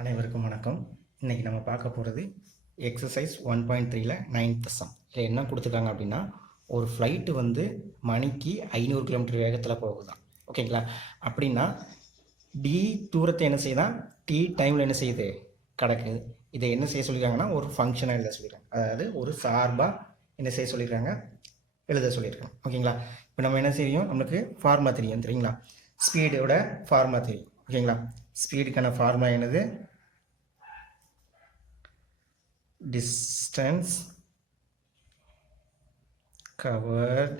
அனைவருக்கும் வணக்கம். இன்றைக்கி நம்ம பார்க்க போகிறது எக்ஸசைஸ் 1.3ல 9th சம். இதில் என்ன கொடுத்துருக்காங்க அப்படின்னா, ஒரு ஃப்ளைட்டு வந்து மணிக்கு 500 கிலோமீட்டர் வேகத்தில் போகுதான். ஓகேங்களா? அப்படின்னா டி தூரத்தை என்ன செய்யுதான், டி டைமில் என்ன செய்யுது, கிடக்குது. இதை என்ன செய்ய சொல்லியிருக்காங்கன்னா, ஒரு ஃபங்க்ஷனாக எழுத சொல்லியிருக்காங்க. அதாவது ஒரு சார்பாக என்ன செய்ய சொல்லியிருக்காங்க, எழுத சொல்லியிருக்காங்க. ஓகேங்களா? இப்போ நம்ம என்ன செய்யும், நம்மளுக்கு ஃபார்முலா தெரியுங்களா? ஸ்பீடோட ஃபார்முலா தெரியும். ஓகேங்களா? ஸ்பீடுக்கான ஃபார்முலா என்னது, distance covered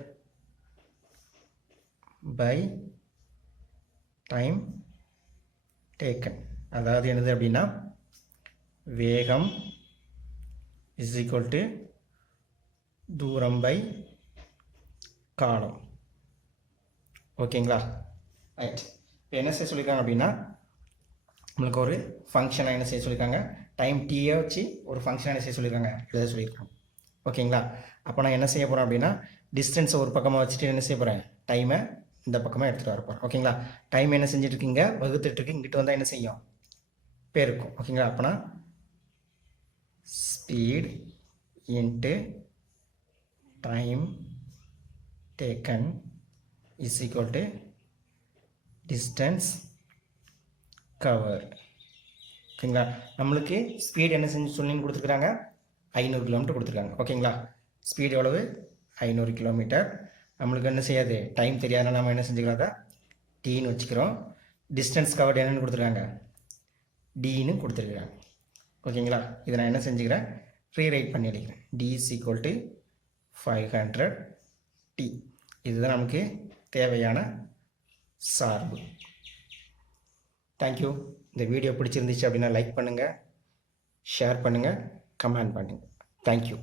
by time taken. அதாவது என்னது அப்படின்னா, வேகம் is equal to தூரம் பை காலம். ஓகேங்களா? ரைட். இப்போ என்ன செய்ய சொல்லியிருக்காங்க அப்படின்னா, நம்மளுக்கு ஒரு ஃபங்க்ஷனாக என்ன செய்ய சொல்லியிருக்காங்க, டைம் டீயை வச்சு ஒரு ஃபங்க்ஷனாக என்ன செய்ய சொல்லியிருக்காங்க, எழுத சொல்லியிருக்காங்க. ஓகேங்களா? அப்போ நான் என்ன செய்ய போகிறேன் அப்படின்னா, டிஸ்டன்ஸை ஒரு பக்கமாக வச்சுட்டு என்ன செய்ய போகிறேன், டைமை இந்த பக்கமாக எடுத்துகிட்டு வர போகிறேன். ஓகேங்களா? டைம் என்ன செஞ்சுட்ருக்கீங்க, வகுத்துட்ருக்கு. இங்கிட்டு வந்தால் என்ன செய்யும், பெருக்கும். ஓகேங்களா? அப்போனா speed into time taken is equal to distance cover. ஓகேங்களா? நம்மளுக்கு ஸ்பீட் என்ன செஞ்சு சொல்லி கொடுத்துருக்குறாங்க, 500 கிலோமீட்டர் கொடுத்துருக்காங்க. ஓகேங்களா? ஸ்பீட் எவ்வளவு, 500 கிலோமீட்டர். நம்மளுக்கு என்ன செய்யாது, டைம் தெரியாதுன்னா நம்ம என்ன செஞ்சுக்கிறோம், டீன்னு வச்சுக்கிறோம். டிஸ்டன்ஸ் கவர்டு என்னென்னு கொடுத்துருக்காங்க, டின்னு கொடுத்துருக்குறாங்க. ஓகேங்களா? இதை நான் என்ன செஞ்சுக்கிறேன், ரீரைட் பண்ணி அடிக்கிறேன். T is equal to 500 T. இதுதான் நமக்கு தேவையான சார்பு. தேங்க்யூ. இந்த வீடியோ பிடிச்சிருந்துச்சு அப்படின்னா லைக் பண்ணுங்கள், ஷேர் பண்ணுங்கள், கமெண்ட் பண்ணுங்கள். தேங்க்யூ.